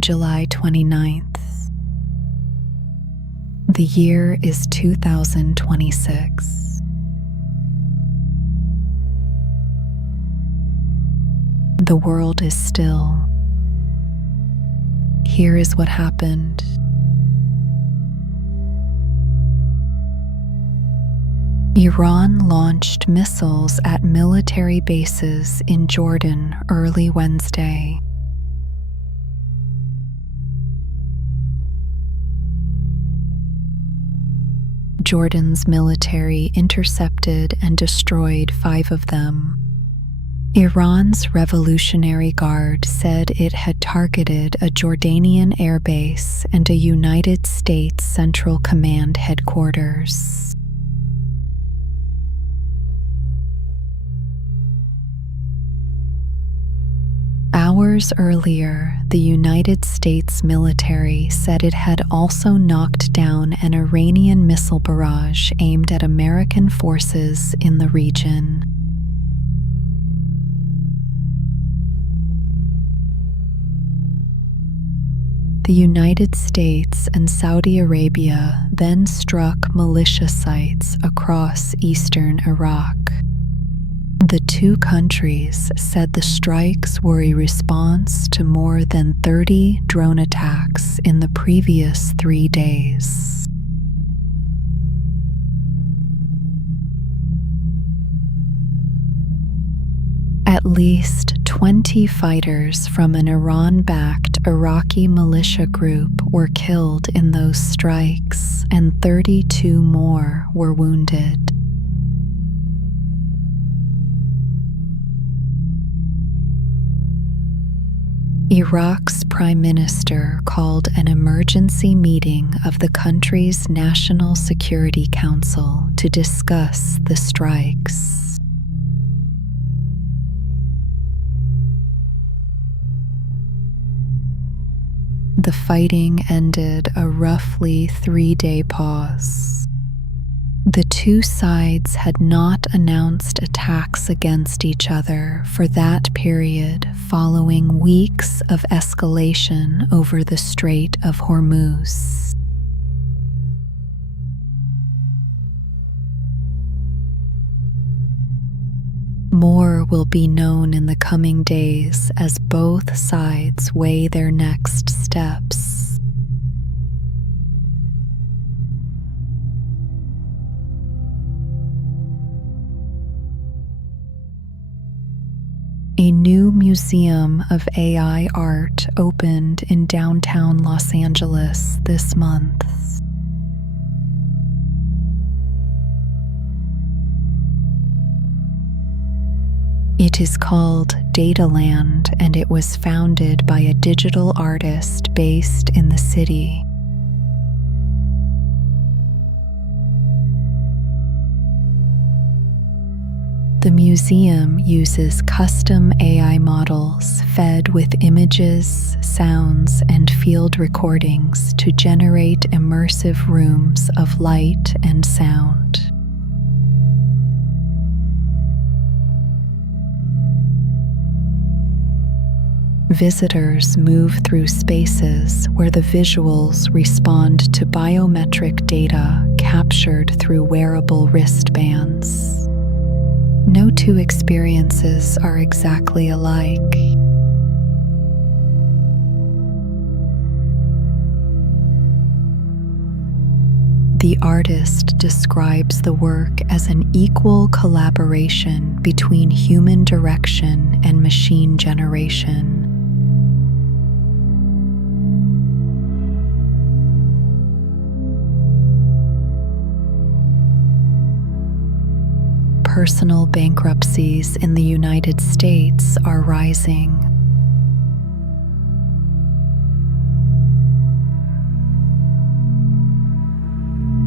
July 29th. The year is 2026. The world is still. Here is what happened. Iran launched missiles at military bases in Jordan early Wednesday. Jordan's military intercepted and destroyed 5 of them. Iran's Revolutionary Guard said it had targeted a Jordanian airbase and a United States Central Command headquarters. Hours earlier, the United States military said it had also knocked down an Iranian missile barrage aimed at American forces in the region. The United States and Saudi Arabia then struck militia sites across eastern Iraq. The 2 countries said the strikes were a response to more than 30 drone attacks in the previous 3 days. At least 20 fighters from an Iran-backed Iraqi militia group were killed in those strikes, and 32 more were wounded. Iraq's prime minister called an emergency meeting of the country's National Security Council to discuss the strikes. The fighting ended a roughly 3-day pause. The 2 sides had not announced attacks against each other for that period following weeks of escalation over the Strait of Hormuz. More will be known in the coming days as both sides weigh their next steps. A new museum of AI art opened in downtown Los Angeles this month. It is called Dataland, and it was founded by a digital artist based in the city. The museum uses custom AI models fed with images, sounds, and field recordings to generate immersive rooms of light and sound. Visitors move through spaces where the visuals respond to biometric data captured through wearable wristbands. No 2 experiences are exactly alike. The artist describes the work as an equal collaboration between human direction and machine generation. Personal bankruptcies in the United States are rising.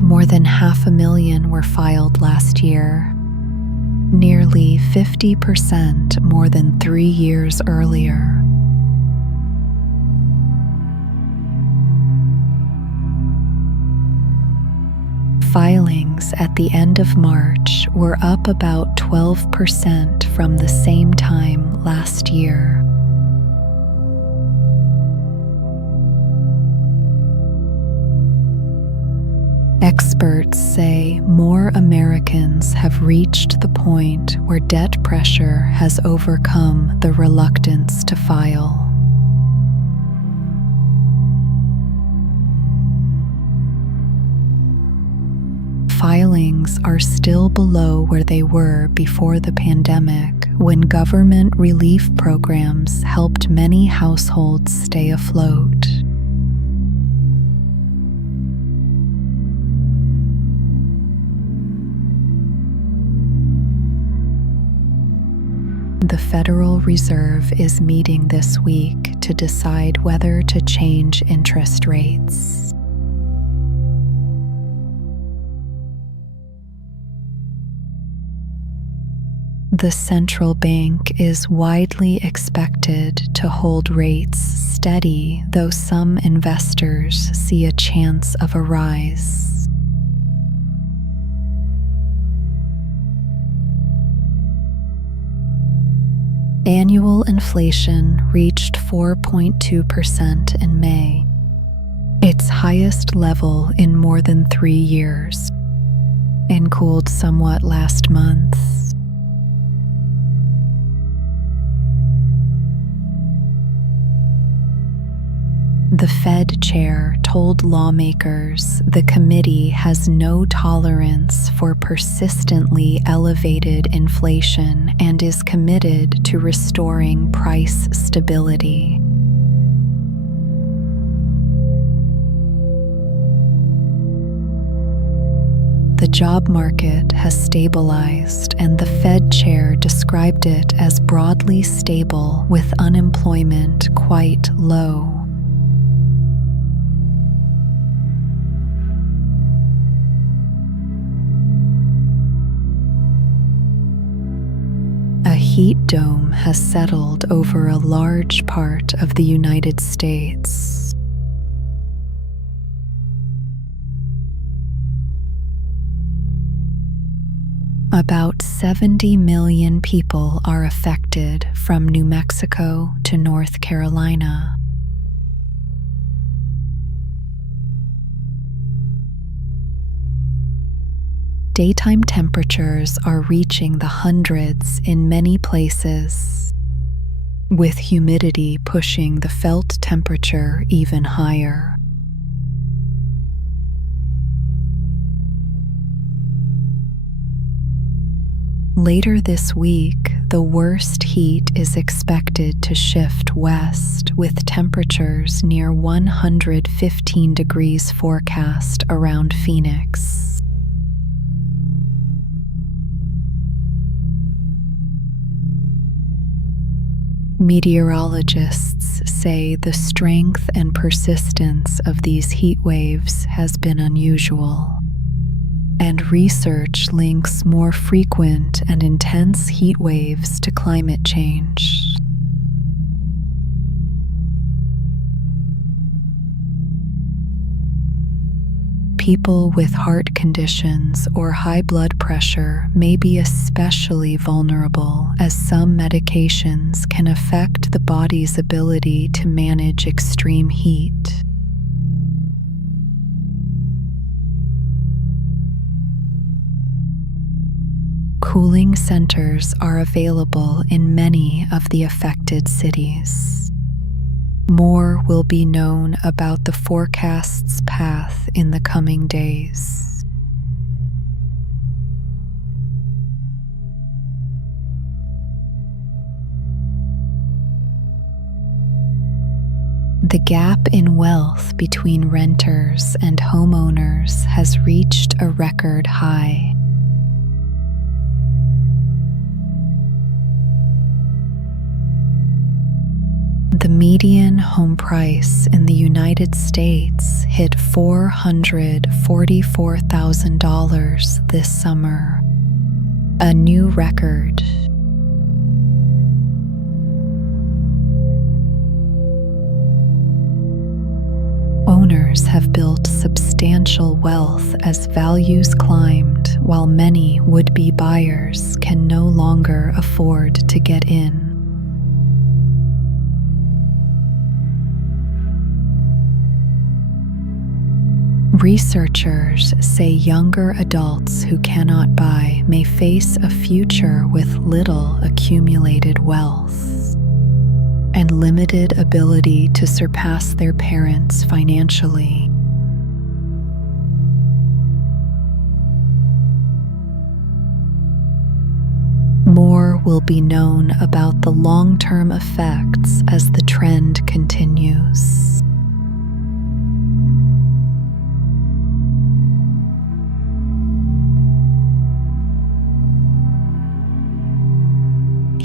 More than 500,000 were filed last year, nearly 50% more than 3 years earlier. Filings at the end of March were up about 12% from the same time last year. Experts say more Americans have reached the point where debt pressure has overcome the reluctance to file. Filings are still below where they were before the pandemic, when government relief programs helped many households stay afloat. The Federal Reserve is meeting this week to decide whether to change interest rates. The central bank is widely expected to hold rates steady, though some investors see a chance of a rise. Annual inflation reached 4.2% in May, its highest level in more than 3 years, and cooled somewhat last month. The Fed chair told lawmakers the committee has no tolerance for persistently elevated inflation and is committed to restoring price stability. The job market has stabilized, and the Fed chair described it as broadly stable with unemployment quite low. A heat dome has settled over a large part of the United States. About 70 million people are affected from New Mexico to North Carolina. Daytime temperatures are reaching the hundreds in many places, with humidity pushing the felt temperature even higher. Later this week, the worst heat is expected to shift west, with temperatures near 115 degrees forecast around Phoenix. Meteorologists say the strength and persistence of these heat waves has been unusual, and research links more frequent and intense heat waves to climate change. People with heart conditions or high blood pressure may be especially vulnerable, as some medications can affect the body's ability to manage extreme heat. Cooling centers are available in many of the affected cities. More will be known about the forecast's path in the coming days. The gap in wealth between renters and homeowners has reached a record high. The median home price in the United States hit $444,000 this summer, a new record. Owners have built substantial wealth as values climbed, while many would-be buyers can no longer afford to get in. Researchers say younger adults who cannot buy may face a future with little accumulated wealth and limited ability to surpass their parents financially. More will be known about the long-term effects as the trend continues.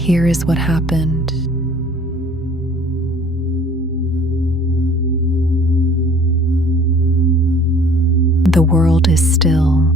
Here is what happened. The world is still.